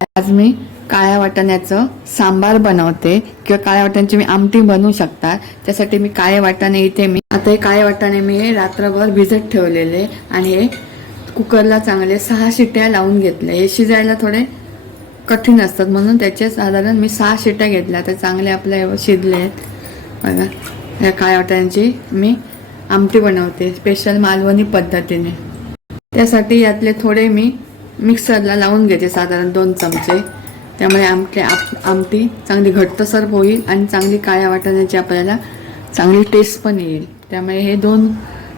आज मी काळ्या वाटाण्याचं सांबार बनवते किंवा काळ्या वाटाण्याची मी आमटी बनवू शकतात त्यासाठी मी काळे वाटाणे इथे मी आता हे काळे वाटाणे मी रात्रभर भिजत ठेवलेले आणि हे कुकरला चांगले सहा शिट्या लावून घेतले. हे शिजायला थोडे कठीण असतात म्हणून त्याचे साधारण मी सहा शिट्या घेतल्या. तर चांगले आपल्या शिजले आहेत. बघा या काळ्या वाटाण्याची मी आमटी बनवते स्पेशल मालवणी पद्धतीने. त्यासाठी यातले थोडे मी मिक्सरला लावून घेते साधारण दोन चमचे. त्यामुळे आमटे आप आमटी चांगली घट्टसर होईल आणि चांगली काळ्या वाटाण्याची आपल्याला चांगली टेस्ट पण येईल. त्यामुळे हे दोन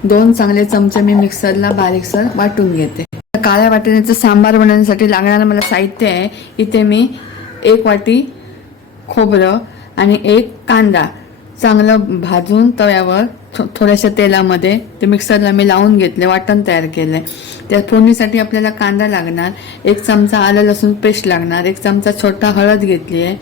दोन चांगले चमचे मी मिक्सरला बारीकसर वाटून घेते. काळ्या वाटाण्याचं सांबार बनवण्यासाठी लागणारं मला साहित्य आहे. इथे मी एक वाटी खोबरं आणि एक कांदा चांगलं भाजून तव्यावर थो- थोड्याशा तेलामध्ये ते मिक्सरला मी लावून घेतले वाटण तयार केले त्या फोडणीसाठी आपल्याला कांदा लागणार एक चमचा आलं लसूण पेस्ट लागणार एक चमचा छोटा हळद घेतली आहे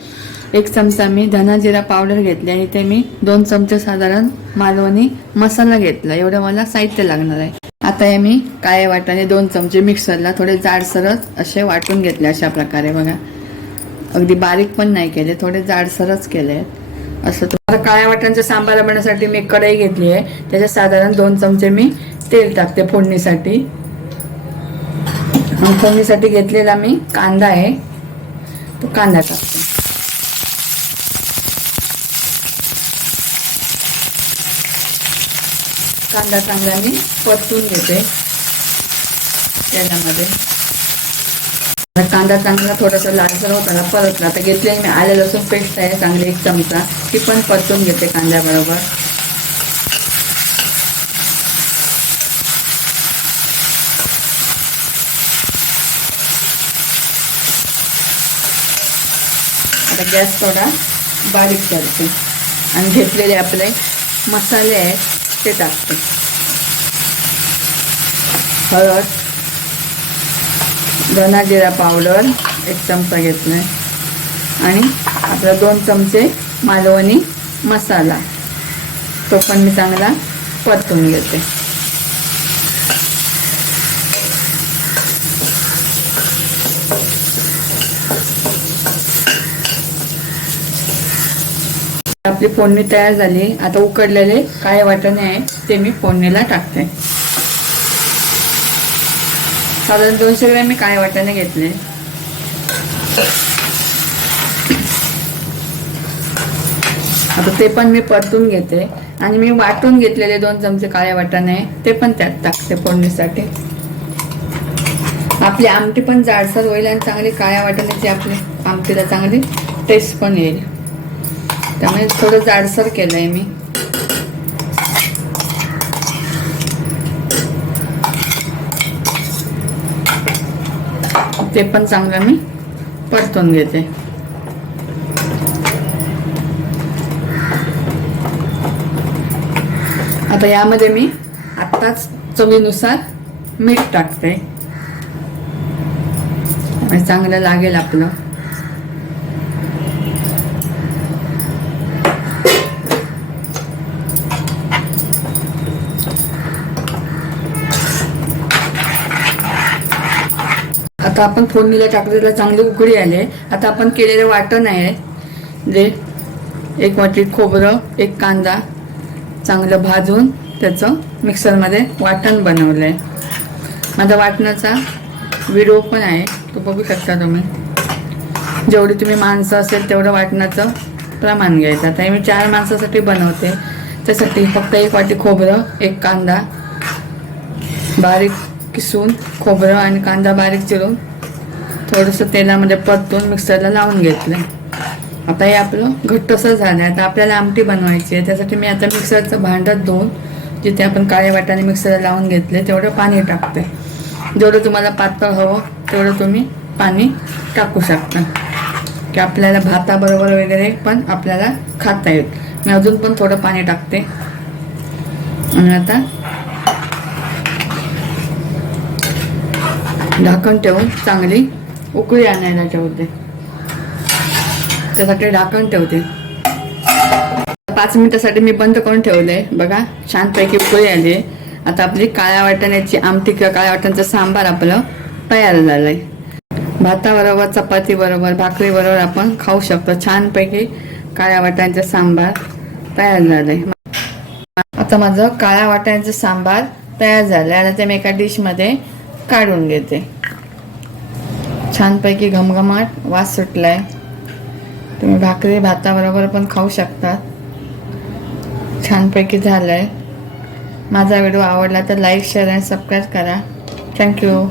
एक चमचा मी धना जिरा पावडर घेतली आहे इथे मी दोन चमचे साधारण मालवणी मसाला घेतला एवढं मला साहित्य लागणार आहे. आता हे मी काळे वाटाणे दोन चमचे मिक्सरला थोडे जाडसरच असे वाटून घेतले अशा प्रकारे बघा. अगदी बारीक पण नाही केले थोडे जाडसरच केले आहेत. असं तुम्हाला काळ्या वाटाण्याच्या सांबार बनवण्यासाठी मी कढई घेतली आहे. त्याच्यात साधारण दोन चमचे मी तेल टाकते फोडणीसाठी. फोडणीसाठी घेतलेला मी कांदा आहे. तो कांदा टाकते. कांदा चांगला मी परतून घेते. तेलामध्ये. कांदा चांगला थोडासा लालसर होताना परतला. तर घेतले मी आले लसूण पेस्ट आहे चांगली एक चमचा. ती पण परतून घेते कांद्याबरोबर आता गॅस थोडा बारीक करते. आणि घेतलेले आपले मसाले आहेत ते टाकते. हळद. धना जिरा पावडर एक चमचा घेतलाय. आणि आपला दोन चमचे मालवणी मसाला. तो पण मी चांगला परतून घेते. आपली फोडणी तयार झाली. आता उकडलेले काय वाटण आहे ते मी फोडणीला टाकते. साधारण दोनशे ग्रॅम मी काळ्या वाट्याने घेतले. आता ते पण मी परतून घेते. आणि मी वाटून घेतलेले दोन चमचे काळ्या वाटाणे ते पण त्यात टाकते फोडणीसाठी. आपली आमटी पण जाडसर होईल आणि चांगली काळ्या वाटाण्याची आपली आमटीला चांगली टेस्ट पण येईल. त्यामुळे थोडं जाडसर केलंय मी. ते पण चांगलं मी परतून घेते. आता यामध्ये मी आत्ताच चवीनुसार मीठ टाकते. चांगलं लागेल आपलं. आता आपण फोडणीला टाकलेला चांगली उकळी आली. आहे. आता आपण केलेलं वाटण आहे. जे एक वाटी खोबरं एक कांदा चांगलं भाजून त्याचं मिक्सरमध्ये वाटण बनवलं आहे माझा वाटणाचा व्हिडिओ पण आहे. तो बघू शकता तुम्ही. जेवढी तुम्ही माणसं असेल तेवढं वाटणाचं प्रमाण घ्यायचं. आता हे मी चार माणसासाठी बनवते. त्यासाठी फक्त एक वाटी खोबरं एक कांदा बारीक किसून खोबरं आणि कांदा बारीक चिरून थोडंसं तेलामध्ये परतून मिक्सरला लावून घेतलं. आता हे आपलं घट्टसं झालं आहे. आता आपल्याला आमटी बनवायची आहे. त्यासाठी मी आता मिक्सरचं भांडत धुवून जिथे आपण काळे वाटाने मिक्सरला लावून घेतले तेवढं पाणी टाकते. जेवढं तुम्हाला पातळ हवं तेवढं तुम्ही पाणी टाकू शकता. की आपल्याला भाताबरोबर वगैरे पण आपल्याला खाता येईल. मी अजून पण थोडं पाणी टाकते. आणि आता झाकण ठेवून चांगली उकळी आणायला ठेवते. त्यासाठी झाकण ठेवते. पाच मिनिटासाठी मी बंद करून ठेवलंय. बघा छानपैकी उकळी आली आहे. आता आपली काळ्या वाटाण्याची आमटी किंवा काळ्या वाटाण्याचं सांबार आपलं तयार झालंय. भाताबरोबर चपाती बरोबर भाकरी बरोबर आपण खाऊ शकतो. छानपैकी काळ्या वाटाण्याचं सांबार तयार झालाय. आता माझं काळ्या वाटाण्याचं सांबार तयार झालंय. आता ते मी एका डिशमध्ये काढून घेते. छानपैकी घमघमाट वास सुटलाय. तुम्ही भाकरी भाताबरोबर पण खाऊ शकता छानपैकी झालंय. माझा व्हिडिओ आवडला तर लाईक शेअर आणि सबस्क्राईब करा. Thank you.